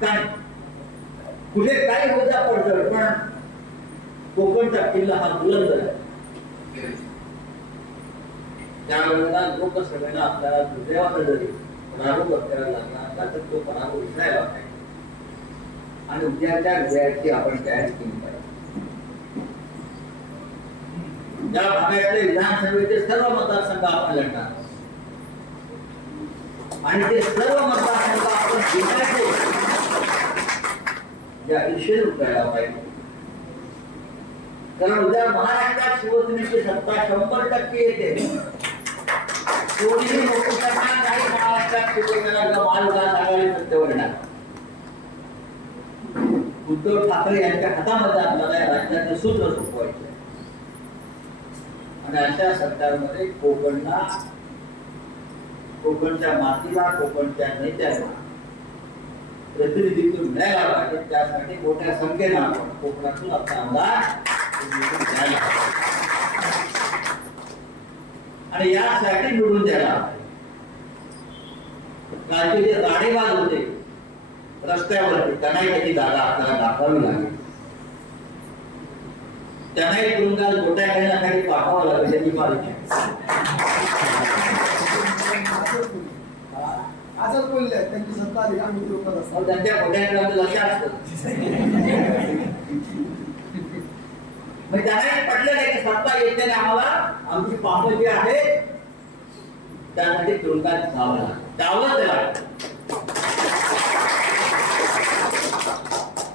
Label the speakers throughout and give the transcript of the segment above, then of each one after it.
Speaker 1: काय? कुठे काय होता पडतं पण कोकणचा किल्ला हा बुलंद आहे. त्यावेळेला लोक सगळ्यांना आपल्याला दुर्दैवाकडे जरी पराभव करायला लागला असला तर तो पराभव दिसायला पाहिजे आणि उद्याच्या विजयाची आपण तयारी केली पाहिजे. या भागातले विधानसभेचे सर्व मतदारसंघ आपण लढणार. आणि ते सर्व मतदारसंघ आपण जिंकायचे. या दिशेने करायला पाहिजे. कारण उद्या महाराष्ट्रात शिवसेनेची सत्ता शंभर टक्के येते. कोणीही लोकांना नाही महाराष्ट्रात शिवसेना महाविकास आघाडी सत्तेवर येणार. उद्धव ठाकरे यांच्या हातामध्ये आपल्याला या राज्याचं सूत्र सोपवायचं आणि अशा सरकारमध्ये कोकणला कोकणच्या मातीला कोकणच्या नेत्यांना प्रतिनिधित्व मिळायला पाहिजे त्यासाठी मोठ्या संख्येनं आपण कोकणातून आपला आमदार द्यायला आणि यासाठी निवडून द्यायला पाहिजे. कालचे जे राणेबाज होते रस्त्यावरती त्यांना त्याची जागा आपल्याला दाखवावी लागेल. त्यांनाही तुरुंगात गोट्या काही पाठवावं लागेल त्याची फार आजार
Speaker 2: पडले आहेत त्यांची सत्ता आली आम्ही ते लोकच असतात
Speaker 1: त्यांच्या गोट्या लक्ष असतं. म्हणजे मग त्यांनाही पटलं नाही की सत्ता येत नाही आम्हाला. आमची पाप जी आहे त्यासाठी तुरुंगात जावं धावलं त्याला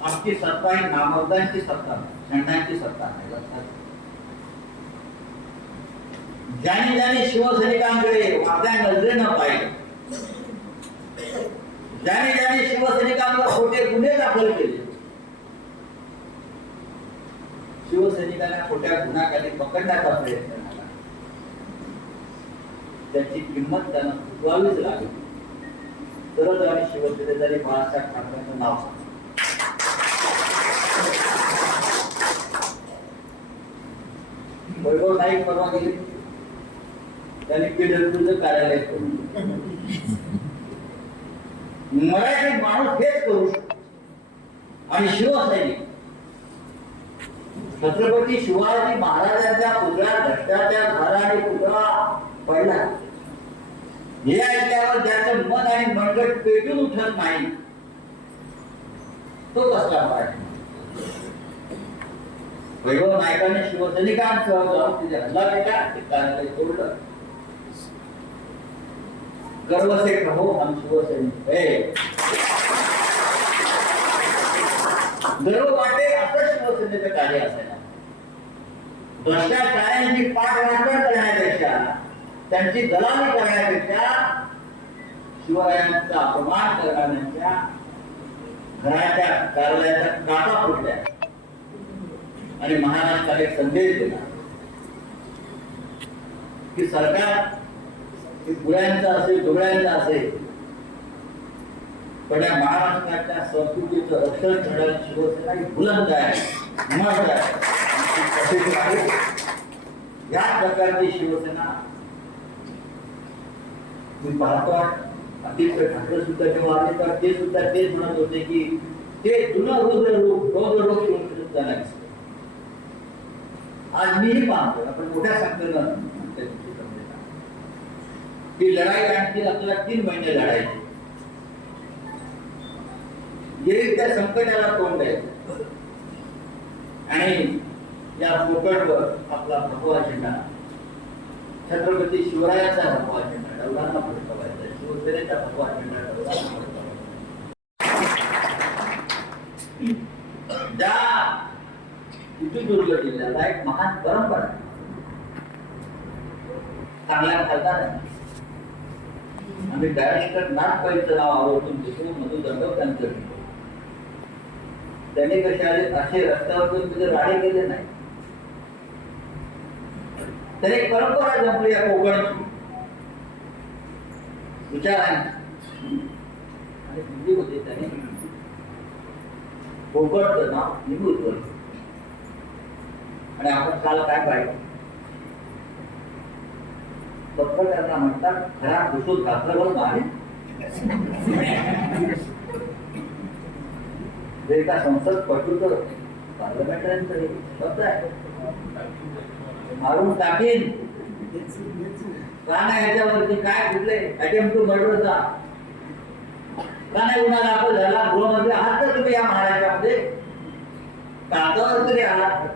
Speaker 1: आमची सत्ता ही नामर्दांची सत्ता शंडांची सत्ता आहे. लक्षात ज्याने ज्याने शिवसैनिकांकडे आपल्या नजरेनं पाहिलं ज्याने ज्याने शिवसैनिकांवर खोटे गुन्हे दाखल केले शिवसैनिकांना खोट्या गुन्ह्याखाली पकडण्याचा प्रयत्न झाला. त्याची किंमत त्यांना चुकवावीच लागली. तरच आम्ही शिवसेनेसाठी बाळासाहेब ठाकरेंचं नाव सांगतो वैभव नाईक परवा गेले. त्यांनी पीडब्ल्यूचं कार्यालय करून मराठी माणूस हेच करू शकतो. आणि शिवसैनिक. छत्रपती शिवाजी महाराजांच्या पुतळ्या भ्रष्टाचार झाला आणि पुतळा पडला. हे ऐकल्यावर ज्याचं मन आणि मनगट पेटून उठत नाही तो कसला पाहिजे वैभव नायकाने शिवसैनिकांसह जाऊन तिथे हल्ला केला ते कार्यालय गर्व से कहो हम शिवसैनिक है गर्व वाटे असं शिवसेनेचं कार्य असायला भ्रष्टाचारांची पाठराखण करण्यापेक्षा त्यांची दलाली करण्यापेक्षा शिवरायांचा अपमान करण्याच्या घराच्या कार्यालयाचा काटा फुटल्या. आणि महाराष्ट्राला एक संदेश दिला. की सरकार हे पुळ्यांचं असेल डोळ्यांचं असेल. पण या महाराष्ट्राच्या संस्कृतीचं रक्षण करण्याची शिवसेना ही बुलंद आहे मस्त आहे. या प्रकारची शिवसेना मी पाहतो आदित्य ठाकरे सुद्धा जेव्हा आले तर ते सुद्धा तेच म्हणत होते की ते जुनं रुद्र रूप रौद्र रूप शिवसेनेत त्यांना आज मीही पाहतो आपण मोठ्या संख्येनं ही लढाई आणखी आपल्याला तीन महिने लढायची. येईल त्या संकटाला तोंड आहे. आणि या पोकटवर आपला भगवा झेंडा. छत्रपती शिवरायाचा भगवा झेंडा डौलांना फडकवायचा शिवसेनेचा भगवा झेंडा डौलांना फडकवायचा ज्या सिंधुदुर्ग जिल्ह्याला एक महान परंपरा चांगल्या खासदार आहे आम्ही डायरेक्टर नागपाईचं नाव आवर्जून घेतो मधु जाधव त्यांचं त्यांनी कसे आले? असे रस्त्यावरून तिथे राडे केले नाही. तर एक परंपरा जपली या कोकणची विचार आणि हिंदी होते त्याने. कोकणचं नाव निघून आणि आपण काल काय पाहिजे? पत्रकारांना म्हणतात खरा घुसून घातल्यावर आहे जे का संसद पटूचं पार्लमेंटऱ्यांचं शब्द आहे. मारून टाकेन. का नाही याच्यावरती? काय कुठले? अटेम्प्ट टू मर्डरचा का नाही गुन्हा दाखल झाला? गृहमंत्री आहात का तुम्ही या महाराष्ट्रामध्ये? कागदावर तरी आहात.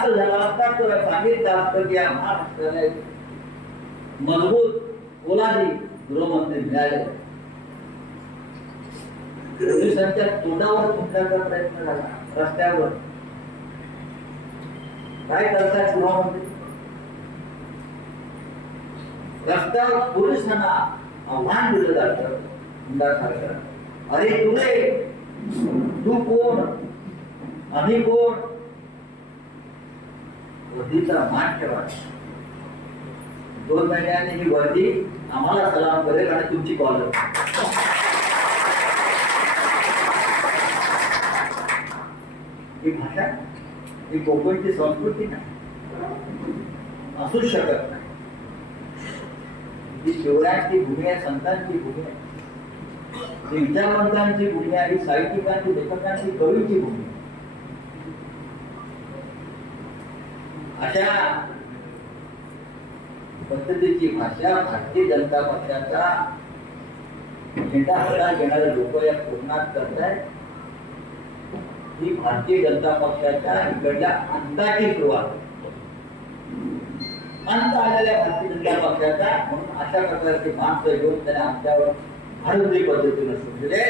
Speaker 1: असं झालं झाला असता तर सांगितलं असतं की या मजबूत पोलादी गृहमंत्री मिळाले. पोलिसांच्या तोंडावर तुमच्याचा प्रयत्न झाला रस्त्यावर. काय करतात गृहमंत्री रस्त्यावर पोलिसांना आव्हान दिलं जातं हुंडासारखं अरे तुले तू कोण? आम्ही कोण? वर्दीचा मान ठेवा. दोन महिन्याने ही वर्दी आम्हाला सलाम करेल आणि तुमची कॉल ही भाषा ही कोकणची संस्कृती नाही. असूच शकत नाही. ही शिवरायांची भूमी आहे संतांची भूमी आहे. ही विचारवंतांची भूमी आहे ही साहित्यिकांची लेखकांची कवीची भूमी अशा पद्धतीची भाषा भारतीय जनता पक्षाचा झेंडा हातात घेणारे लोक या कोकणात करतायत. ही भारतीय जनता पक्षाच्या इकडल्या अंताची सुरुवात. अंत आलेल्या भारतीय जनता पक्षाचा म्हणून अशा प्रकारचे माणसं घेऊन त्याने आमच्यावर भाडुत्री पद्धतीनं सोडले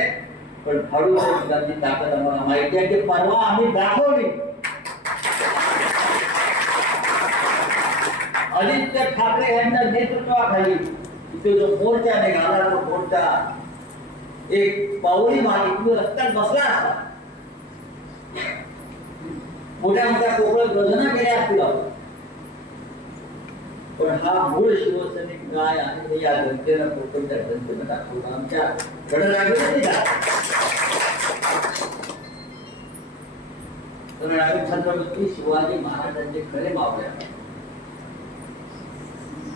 Speaker 1: पण भाडुत्री ताकद आम्हाला माहिती आहे की परवा आम्ही दाखवली. आदित्य ठाकरे यांच्या नेतृत्वाखाली इथे जो मोर्चा निघाला तो मोर्चा एक पाऊली मागे किंवा रस्त्यात बसला असता मोठ्या मोठ्या कोकणात योजना केल्या असतील. पण हा मूळ शिवसैनिक काय आहे हे या जनतेनं कोकणच्या जनतेनं दाखवलं. आमच्या गणराज्याने तर आम्ही छत्रपती शिवाजी महाराजांचे खरे मावळे.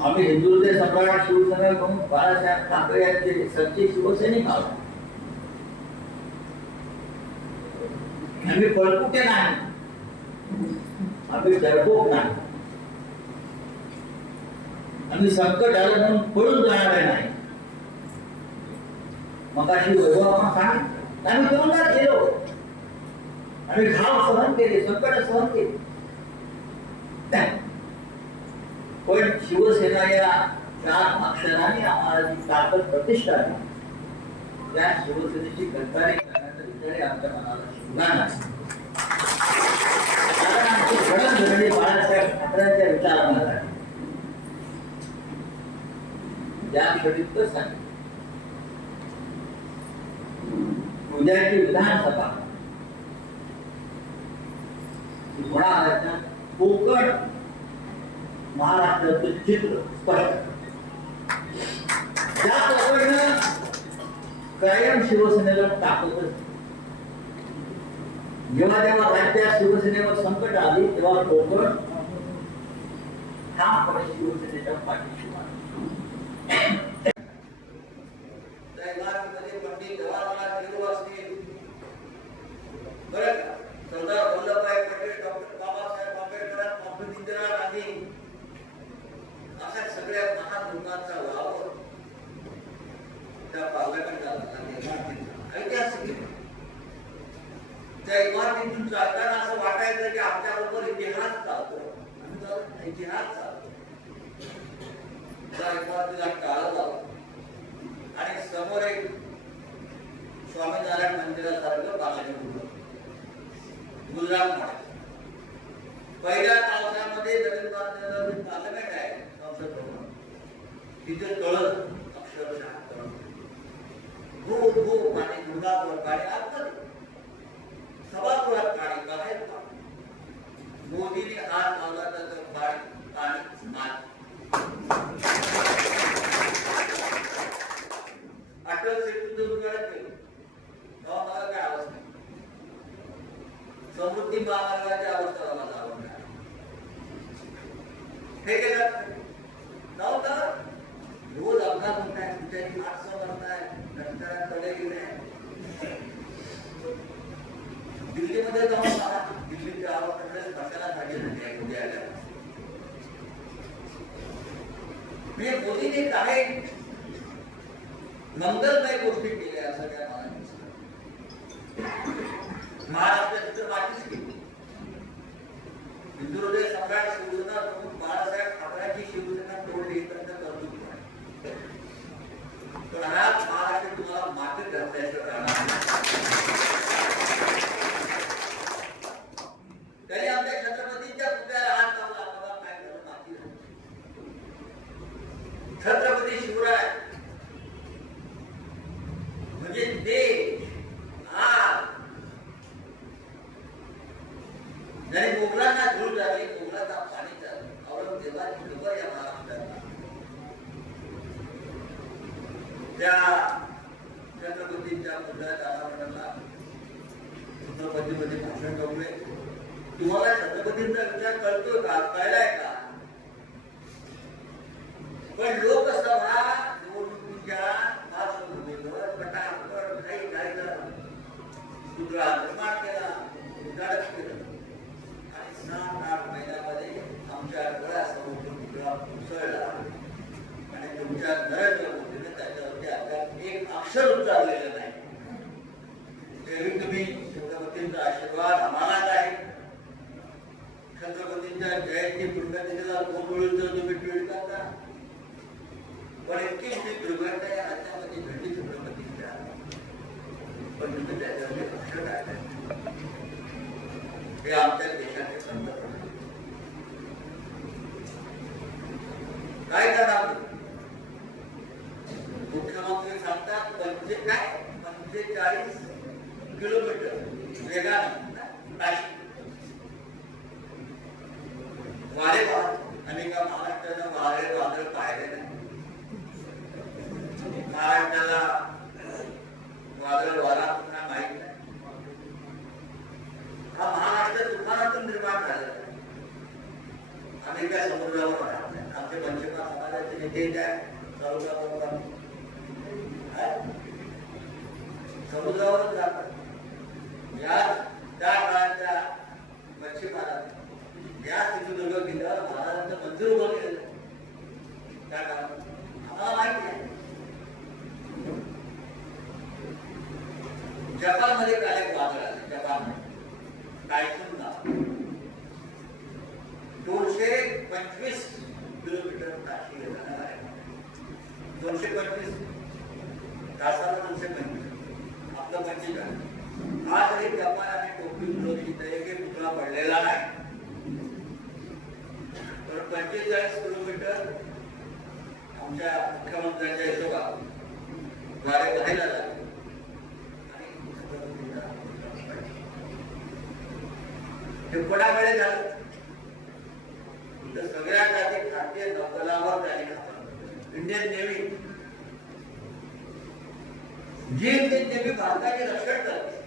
Speaker 1: आम्ही हिंदुत्व सम्राट शिवसेना म्हणून बाळासाहेब ठाकरे यांचे सच्चे शिवसैनिक आहोत. आम्ही पळकुटे नाही. आम्ही डरपोक नाही. आम्ही संकट आलं म्हणून पळून जाणारे नाही. मग अशी वैभव आपण सांगितलं. आम्ही तुरुंगात गेलो. आम्ही घाव सहन केले संकट सहन केले. पण शिवसेना या चार अक्षराने आम्हाला जी ताकद प्रतिष्ठा आहे त्या शिवसेनेची गद्दारी करण्याचा विचार आमच्या मनाला शिवला नाही. बाळासाहेब ठाकरेंच्या विचारांना त्या क्षणीत सांगितलं. उद्याची विधानसभा. ही कोकण महाराष्ट्राचं चित्र स्पष्ट. त्या प्रकरण कायम शिवसेनेला टाकतच जेव्हा जेव्हा राज्यात शिवसेनेवर संकट आली तेव्हा कोकण ठामपणे शिवसेनेच्या पाठीशी उभा. त्या इमारतीमध्ये पंडित जवाहरलाल नेहरू असतील बरं का? सरदार वल्लभभाई पटेल डॉक्टर बाबासाहेब आंबेडकर डॉक्टर इंदिरा गांधी अशा सगळ्या महान लोकांचा वावर त्या पार्लमेंटाला त्या इमारतीत ऐतिहासिक आहे. त्या इमारतीतून चालताना असं वाटायचं की आमच्या बरोबर इतिहास चालतो आम्ही तर इतिहास चालतो त्या इमारतीला टाळं आणि समोर एक स्वामीनारायण मंदिरासारखं होतं गुजरात पहिल्या पावसामध्ये पार्लमेंट आहे संसद भवन. तिथे अक्षरशः पाणी सभागृहात पाणी बाहेर पाणी मोदीने हात लावला तर पाणी पाणी आत अटल सेतूचं उद्घाटन केलं तेव्हा मला काय अवस्था समृद्धी अवस्थेला माझा मला हे केलं. नव्हतं. रोज अपघात होत आहे. कुठेही माणसं म्हणताय लष्कराकडे गेले दिल्लीमध्ये जाऊन पहा दिल्लीच्या गावाकडे स्मशाना झाली नाही उद्या आल्या म्हणजे मोदीने काही मंगलमय गोष्टी केल्या असं काय मला दिसलं. महाराष्ट्राची तर वाटीच केली हिंदू हृदय सम्राट शिवसेना प्रमुख बाळासाहेब ठाकरेंची शिवसेना तोडली तर ते कर्तृत्व आहे. पण आज महाराष्ट्र तुम्हाला मातीत घातल्याचं करणार तरी आमच्या छत्रपतींच्या पुतळ्याला हात लावला बघा काय झालं माती झाली. छत्रपती शिवराय म्हणजे देश आज नाही कोकणांना धूळ लागली? मोगलाचा पाणी झालं औरंगजेबाची खबर या महाराष्ट्रात. त्या छत्रपतींच्या पुतळ्यात अनावरणाला छत्रपतीमध्ये भाषण करूये तुम्हाला छत्रपतींचा विचार कळतोय का? कळलाय का? पण लोकसभा निवडणुकीच्या पार्श्वभूमीवर गटांवर काही काही पुतळा निर्माण केला उद्घाटन केलं आणि सात आठ महिन्यामध्ये आमच्या डोळ्यासमोर तो पुतळा आणि तुमच्या नरेंद्र मोदीने त्याच्यावरती आता एक अक्षर उच्चारलेलं नाही. तरी तुम्ही आशीर्वाद आम्हालाच आहे छत्रपतींच्या जयंती पुण्यतिथीला कोण मिळून तुम्ही ट्विट करता पण इतकी मोठी दुर्घटना या राज्यामध्ये घडली छत्रपतींच्या पण तुम्ही त्याच्यामध्ये अक्षर टाकलं हे आमच्या देशाचे संकट आहे. काय करणार मुख्यमंत्री सांगतात पंचे काय पंचेचाळीस किलोमीटर वेगानं नाशिक वारे वाहत आणि का महाराष्ट्रानं वारे वादळ पाहिले नाही महाराष्ट्राला वादळ वारा पुन्हा माहीत नाही हा महाराष्ट्र तुफानातून निर्माण झालेला आहे आम्ही काय समुद्रावर आमचे पंचमा समाजाचे नेते काय समुद्रावर समुद्रावरच जातात. या त्या काळाच्या मच्छीमारात या सिंधुदुर्ग किल्ल्यावर महाराजांचं मंदिर उभं केलेलं त्या काळात. आम्हाला माहिती आहे. जपानमध्ये काय एक वादळ आले जपानमध्ये टायफून नाव दोनशे पंचवीस किलोमीटर काठी जाणार आहे. दोनशे पंचवीस. तासाला दोनशे पंचवीस. आपलं पंचवीस हा तरी व्यापार आणि टोपी विरोधी एक पुतळा पडलेला नाही. तर पंचेचाळीस किलोमीटर आमच्या मुख्यमंत्र्यांच्या हिशोबात द्वारे व्हायला लागले हे कोणाकडे झालं? तर सगळ्यात आधी भारतीय नौदलावर त्यांनी इंडियन नेव्ही जी इंडियन नेव्ही भारताचे रक्षण करते.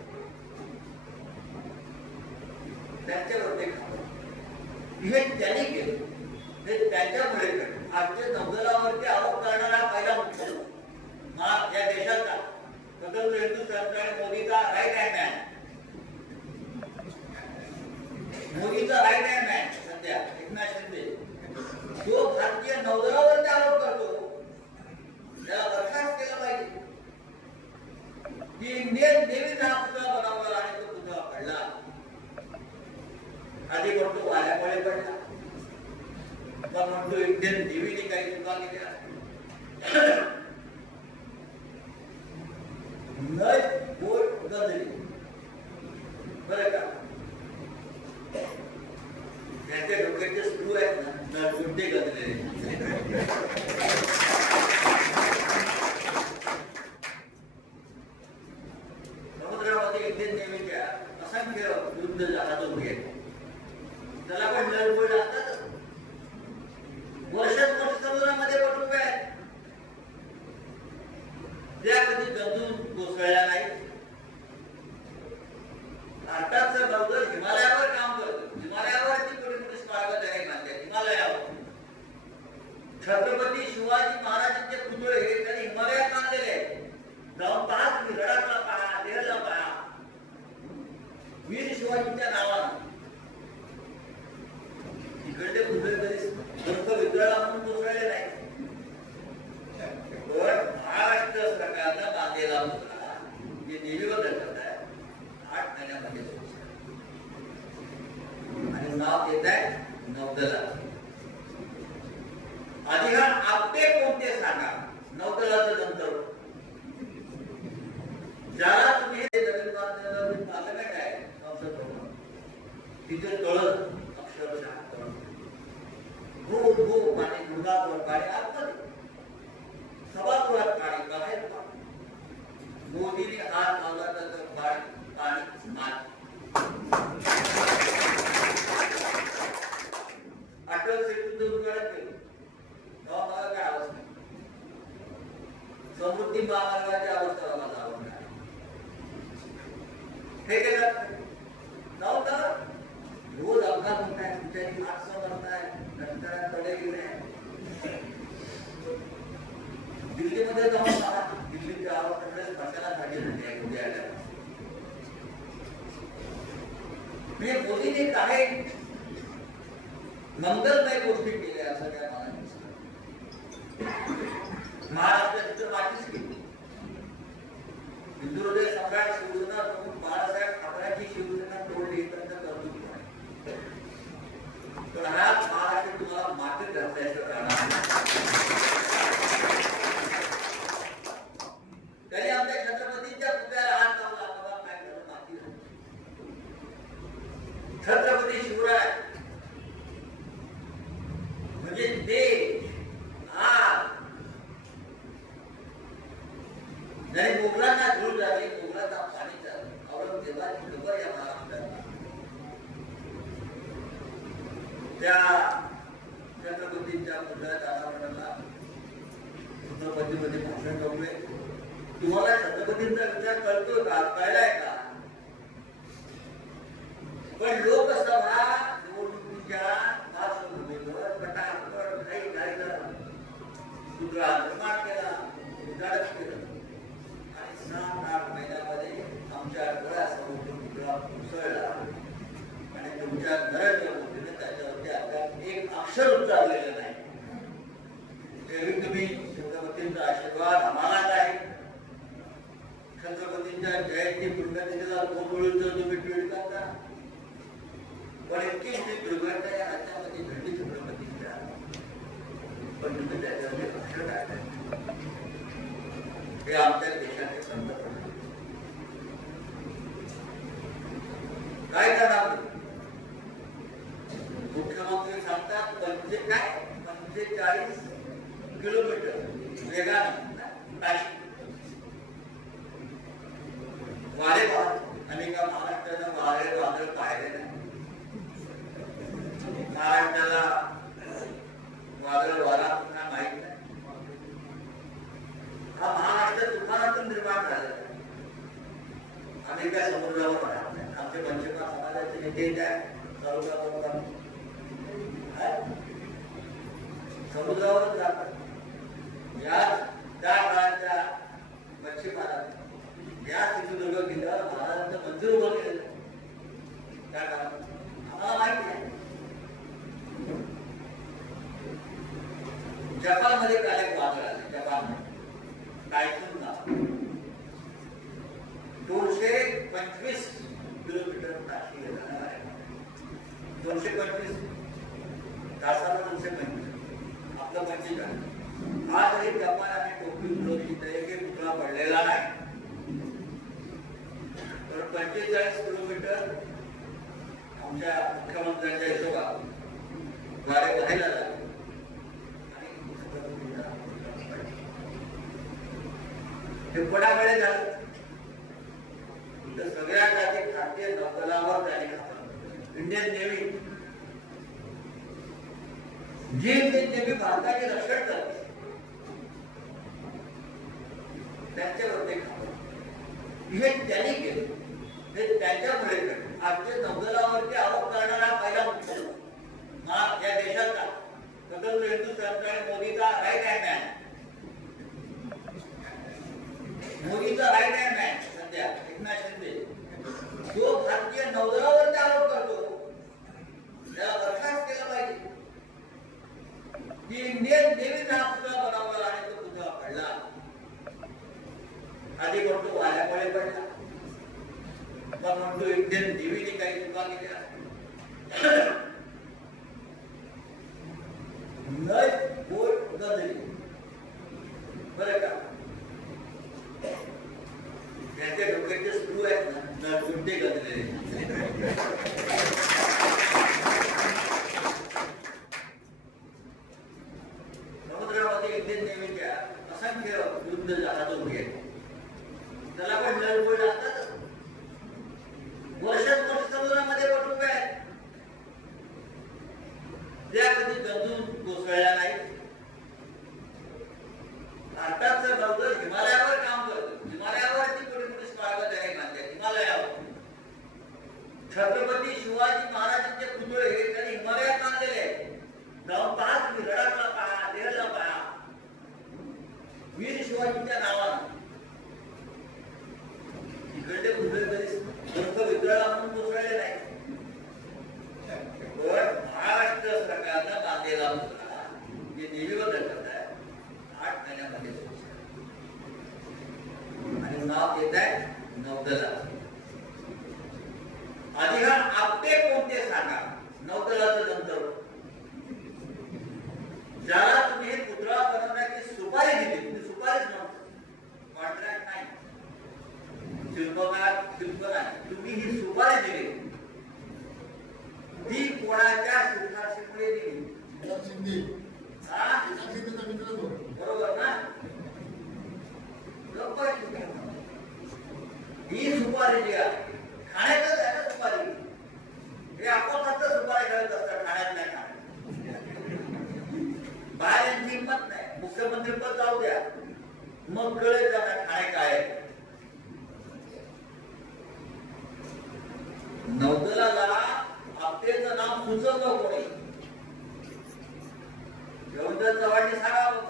Speaker 1: त्यांच्यावर ते हे त्यांनी केलं. ते त्यांच्यामुळे घडलं भारतीय नौदलावरती आरोप करणारा पहिला मुख्य हा या देशाचा. स्वतंत्र हिंदू सरकार मोदीचा राईट हँड मॅन मोदीचा राईट हँड मॅन सध्या. एकनाथ शिंदे जो भारतीय नौदलावरती आरोप करतो त्याला बरखास्त केलं पाहिजे की इंडियन नेव्हीने हा पुतळा बनवला आणि तो पुतळा पडला आधी म्हणतो वाऱ्यामुळे पडला मग म्हणतो इंडियन नेव्हीने काही चुका केल्या नय बोट गजरी बरं का त्यांच्या डोक्याचे स्क्रू आहेत ना नट गुड्डे गजरे समुद्रामध्ये इंडियन नेव्हीच्या असंख्य युद्ध जहाज उभी आहेत त्याला पण नळगोळ लागतात वर्षात वर्ष समुद्रामध्ये पटुके आहेत त्या कधी जंतू कोसळल्या नाही. भारतात नौदल हिमालयावर काम करतं हिमालयावरती कोणी कोणी स्मारक त्याने बांधले हिमालयावर छत्रपती शिवाजी महाराजांचे पुतळे हे त्यांनी हिमालयात जाऊन पहा तुम्ही लडाखला पहा लेहला पहा वीर शिवाजीच्या नावानं इकडले कुठे तरी ग्रंथ विद्याला म्हणून कोसळले नाही पण महाराष्ट्र सरकारनं बांधलेला मुद्रा जे नेहमीवर दर्शवत आहे आठ महिन्यामध्ये पोहोचला. आणि नाव येत आहे? नौदलाचं अधिकार हा आपटे कोणते सांगा? नौदलाचं नंतर. ज्याला तुम्ही हे नवीन बांधलेलं पार्लमेंट आहे तिथे तळत अक्षरशः तळत भू भू आणि दुधावर पाणी आतमध्ये सभागृहात पाणी बाहेर पाणी मोदीने हात लावला तर पाणी पाणी मात अटल सेतूचं उद्घाटन केलं तेव्हा मला काय अवस्था समृद्धी महामार्गाची अवस्था मला आवडणार हे केलं नव्हतं रोज अपघात होत आहे तुमच्यानी हादसा बनताय रस्त्याकडे गेले दिल्लीमध्ये जाऊन पहा दिल्लीच्या आवाजाकडे स्मशानासाठी झाली उद्याला मी मोदीने काही मंगलमय गोष्टी केल्या असं काय मला दिसलं. महाराष्ट्राची तर मातीच केली. हिंदू हृदय सम्राट शिवसेना प्रमुख बाळासाहेब ठाकरेंची शिवसेना तोडली त्यांचं कर्तृत्व आहे पण आज महाराष्ट्र तुम्हाला मातीत घातल्याचं राहणार तरी आमच्या छत्रपतींच्या पुतळ्याला हात लावला बाबा काय झालं माती झाली. छत्रपती शिवराय म्हणजे देश आज जरी मुघलांना धूळ झाली मुघलांना पाणी झालं औरंगजेबाची खबर या महाराष्ट्राला त्या छत्रपतींच्या पुतळ्यात अनावरणाला छत्रपतीमध्ये भाषण तुम्हाला छत्रपतींचा विचार करतो का? कळलाय का? पण लोकसभा निवडणुकीच्या पार्श्वभूमीवर गटांवर काही झालेलं सुद्धा निर्माण केला? उद्घाटन केलं. आणि सात आठ महिन्यामध्ये आमच्या डोळ्यासमोर तो उसळला आणि तुमच्या घराच्या मोदीने त्याच्यावरती आता एक अक्षर उच्चारलेलं नाही. तरी तुम्ही छत्रपतींचा आशीर्वाद आम्हालाच आहे. छत्रपतींच्या जयंती पुण्यतिथीला दोन जर तुम्ही ट्विट करता. पण इतकी मोठी दुर्घटना या राज्यामध्ये घडली छत्रपतींच्या. पण तुम्ही त्याच्यामध्ये लक्ष टाकलं हे आमच्या देशाचे संत काय करणार मुख्यमंत्री सांगतात पंचे काय पंचेचाळीस किलोमीटर वेगानं नाशिक वारे वाहत आणि का महाराष्ट्रानं वारे वादळ पाहिले नाही महाराष्ट्राला वादळ वारा पुन्हा माहीत नाही हा महाराष्ट्र तुफानातून निर्माण झालेला आहे आम्ही काय समुद्रावर राहत नाही आमचे पंचमा समाजाचे समुद्रावर समुद्रावर जातात या त्या काळाच्या मच्छीमाराने या सिंधुदुर्ग किल्ल्यावर महाराजांचं मंदिर उभं केलेलं त्या काळात आम्हाला माहिती आहे जपानमध्ये काल एक वादळ आले जपानमध्ये टायफून नाव दोनशे पंचवीस किलोमीटर दोनशे पंचवीस. तासाला दोनशे पंचवीस. आपलं म्हणजे पंचवीस हा तरी जपान आणि टोपी सुरक्षित एक पुतळा पडलेला नाही. तर पंचेचाळीस किलोमीटर आमच्या मुख्यमंत्र्यांच्या हिशोबात द्वारे व्हायला लागले. हे कोणाकडे झालं? तर सगळ्यात आधी भारतीय नौदलावर त्याने इंडियन नेव्ही. जी इंडियन नेव्ही भारताचे रक्षण करते त्यांच्यावर ते हे त्यांनी केले. हे त्यांच्यामुळे घडलं. नौदलावरती आरोप करणारा पहिला मुख्य हा या देशाचा. स्वतंत्र हिंदुस्थानचा आणि मोदीचा राईट हँड मॅन मोदीचा राईट हँड मॅन जो भारतीय नौदलावरती आरोप करतो त्याला बरखास्त केलं पाहिजे. की नेहमीच busca तुम्हाला दिली. ती कोणाच्या शिफारशीमुळे दिली बरोबर ना? ही सुपारी जी आहे खाण्याचं सुपारी? हे आपोआप सुपारी खेळत असतात खाण्यात नाही बाहेर हिंमत नाही. मुख्यमंत्री पण जाऊ द्या. मग कळेल त्यांना खाणे काय आहे. अब्दुलाला आपतेचं नाव सुचवलं कोणी? एवढं वाटे सांगा मग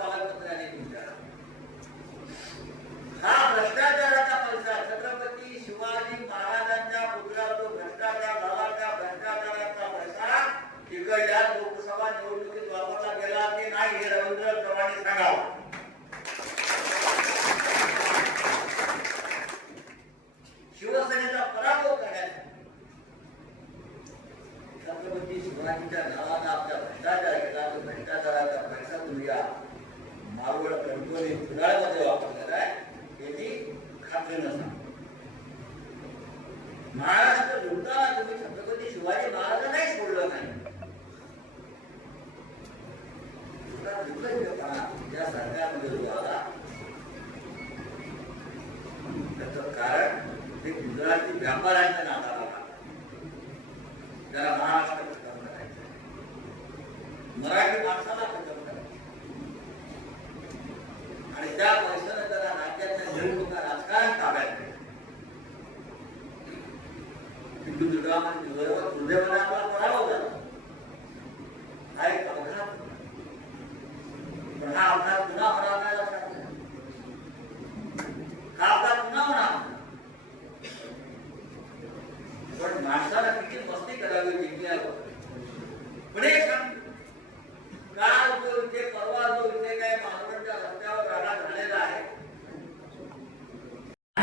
Speaker 1: त्याचं कारण ते गुजराती व्यापाऱ्यांचं नातं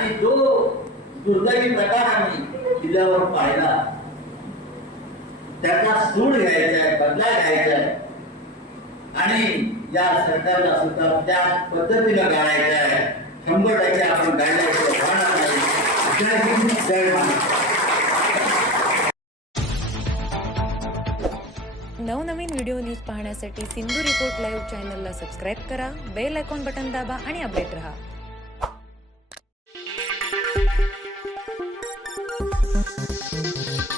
Speaker 1: आणि जो दुर्दैवी प्रकार आम्ही किल्ल्यावर पाहिला. त्याचा सूड घ्यायचा आहे बदला घ्यायचा आहे. आणि या सरकारला सुद्धा त्या पद्धतीनं गाळायचं आहे. शंभर टक्के आपण गायला
Speaker 3: नवनवीन व्हिडिओ न्यूज पाहण्यासाठी सिंधू रिपोर्ट लाईव्ह चॅनलला सबस्क्राईब करा बेल आयकॉन बटन दाबा आणि अपडेट रहा. Thank you.